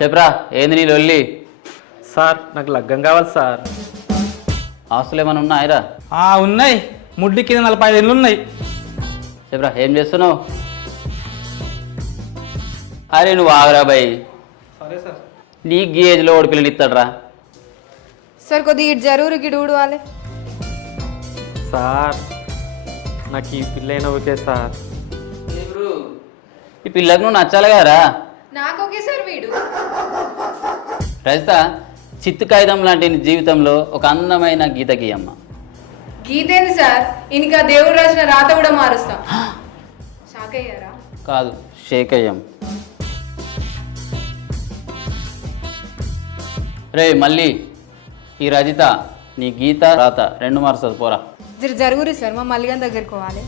చెప్పరా ఏంది నీ లొల్లి? సార్ నాకు లగ్గం కావాలి సార్. ఆస్తులు ఏమైనా ఉన్నాయిరా? ఉన్నాయి, ముడ్డి కింద 45 ఏళ్ళు ఉన్నాయి. చెప్పరా ఏం చేస్తున్నావు? అరే నువ్వు ఆగరా బాయ్, సరే సార్. నీ ఏజ్లో ఓడి పిల్లని ఇస్తాడరా? సార్ కొద్దిగా ఇటు జరువురు గిడు ఊడవాలి. సార్ నాకు ఈ పిల్లైన ఓకే సార్. ఈ పిల్లకు నువ్వు నచ్చాలి కదరా? నాకు ఓకే సార్. వీడు రజిత, చిత్తు కాగితం లాంటి నీ జీవితంలో ఒక అందమైన గీత గీయమ్మ. గీతేంది సార్, ఇంకా దేవుడు రాసిన రాత కూడా మారుస్తాం. షాక్ అయ్యారా? కాదు, షేకయ్యం. రే మళ్ళీ ఈ రజిత నీ గీత రాత రెండు మారుస్తుంది పోరా. జరుగురు సార్, మా మల్లిగాని దగ్గరికి పోవాలి.